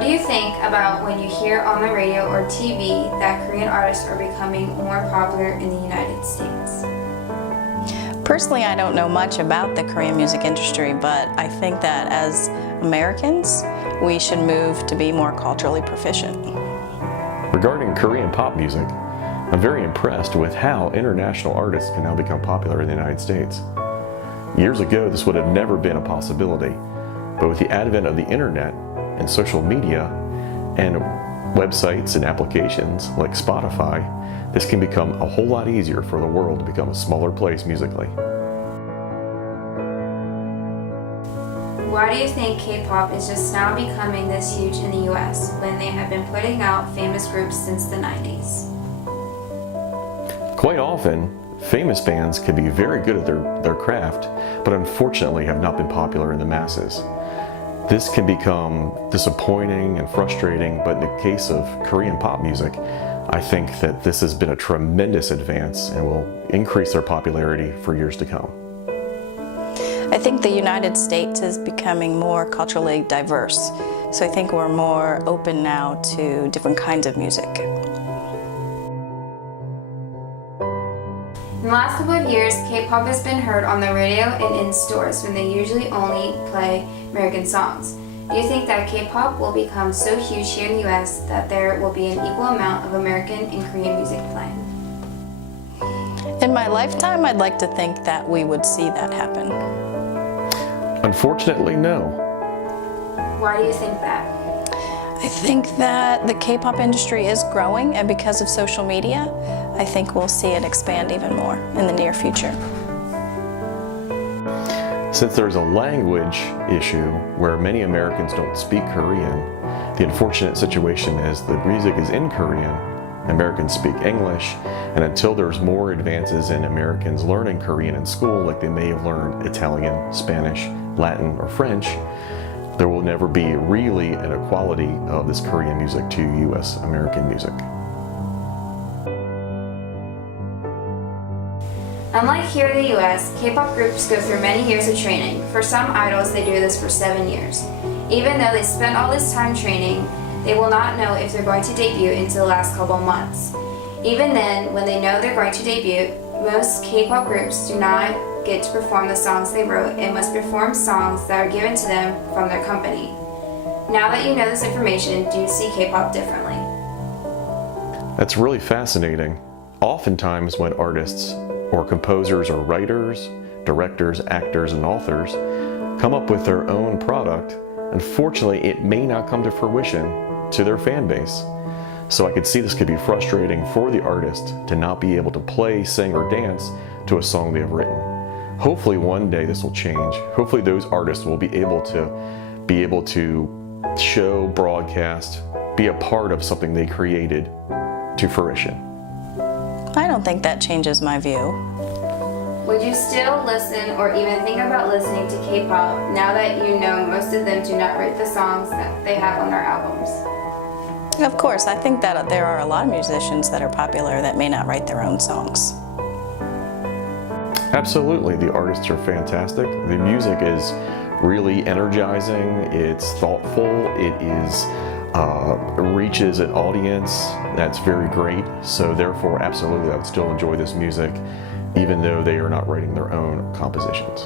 What do you think about when you hear on the radio or TV that Korean artists are becoming more popular in the United States? Personally, I don't know much about the Korean music industry, but I think that as Americans, we should move to be more culturally proficient. Regarding Korean pop music, I'm very impressed with how international artists can now become popular in the United States. Years ago, this would have never been a possibility, but with the advent of the internet and social media and websites and applications like Spotify, this can become a whole lot easier for the world to become a smaller place musically. Why do you think K-pop is just now becoming this huge in the US when they have been putting out famous groups since the 90s? Quite often, famous bands can be very good at their craft, but unfortunately have not been popular in the masses. This can become disappointing and frustrating, but in the case of Korean pop music, I think that this has been a tremendous advance and will increase their popularity for years to come. I think the United States is becoming more culturally diverse, so I think we're more open now to different kinds of music. In the last couple of years, K-pop has been heard on the radio and in stores when they usually only play American songs. Do you think that K-pop will become so huge here in the US that there will be an equal amount of American and Korean music playing? In my lifetime, I'd like to think that we would see that happen. Unfortunately, no. Why do you think that? I think that the K-pop industry is growing, and because of social media, I think we'll see it expand even more in the near future. Since there's a language issue where many Americans don't speak Korean, the unfortunate situation is the music is in Korean, Americans speak English, and until there's more advances in Americans learning Korean in school, like they may have learned Italian, Spanish, Latin, or French, there will never be really an equality of this Korean music to US American music. Unlike here in the US, K-pop groups go through many years of training. For some idols, they do this for 7 years. Even though they spend all this time training, they will not know if they're going to debut until the last couple months. Even then, when they know they're going to debut, most K-pop groups do not get to perform the songs they wrote and must perform songs that are given to them from their company. Now that you know this information, do you see K-pop differently? That's really fascinating. Oftentimes when artists or composers or writers, directors, actors, and authors come up with their own product, unfortunately it may not come to fruition to their fan base. So I could see this could be frustrating for the artist to not be able to play, sing, or dance to a song they have written. Hopefully one day this will change. Hopefully those artists will be able to show, broadcast, be a part of something they created to fruition. I don't think that changes my view. Would you still listen or even think about listening to K-pop now that you know most of them do not write the songs that they have on their albums? Of course, I think that there are a lot of musicians that are popular that may not write their own songs. Absolutely, the artists are fantastic. The music is really energizing, it's thoughtful, it reaches an audience that's very great. So therefore, absolutely, I would still enjoy this music, even though they are not writing their own compositions.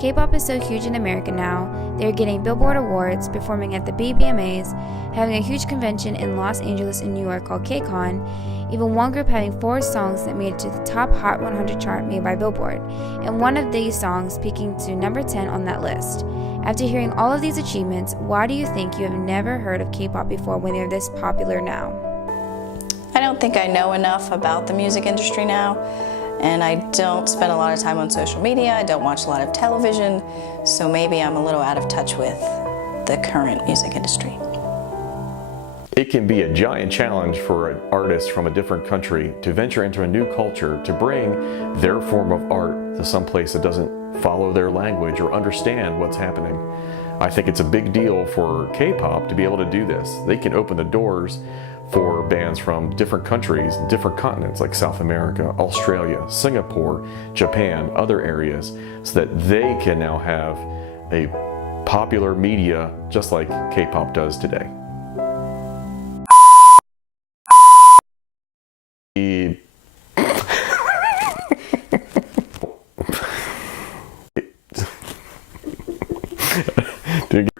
K-pop is so huge in America now. They're getting Billboard Awards, performing at the BBMAs, having a huge convention in Los Angeles and New York called KCON, even one group having 4 songs that made it to the top Hot 100 chart made by Billboard, and one of these songs peaking to number 10 on that list. After hearing all of these achievements, why do you think you have never heard of K-pop before when they're this popular now? I don't think I know enough about the music industry now, and I don't spend a lot of time on social media, I don't watch a lot of television, so maybe I'm a little out of touch with the current music industry. It can be a giant challenge for an artist from a different country to venture into a new culture, to bring their form of art to some place that doesn't follow their language or understand what's happening. I think it's a big deal for K-pop to be able to do this. They can open the doors for bands from different countries, different continents like South America, Australia, Singapore, Japan, other areas, so that they can now have a popular media just like K-pop does today.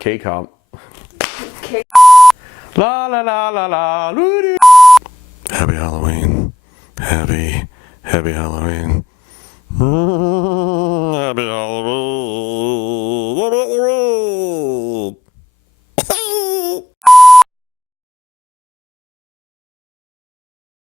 K-pop. La la la la la. Happy Halloween. Happy Halloween. Happy Halloween.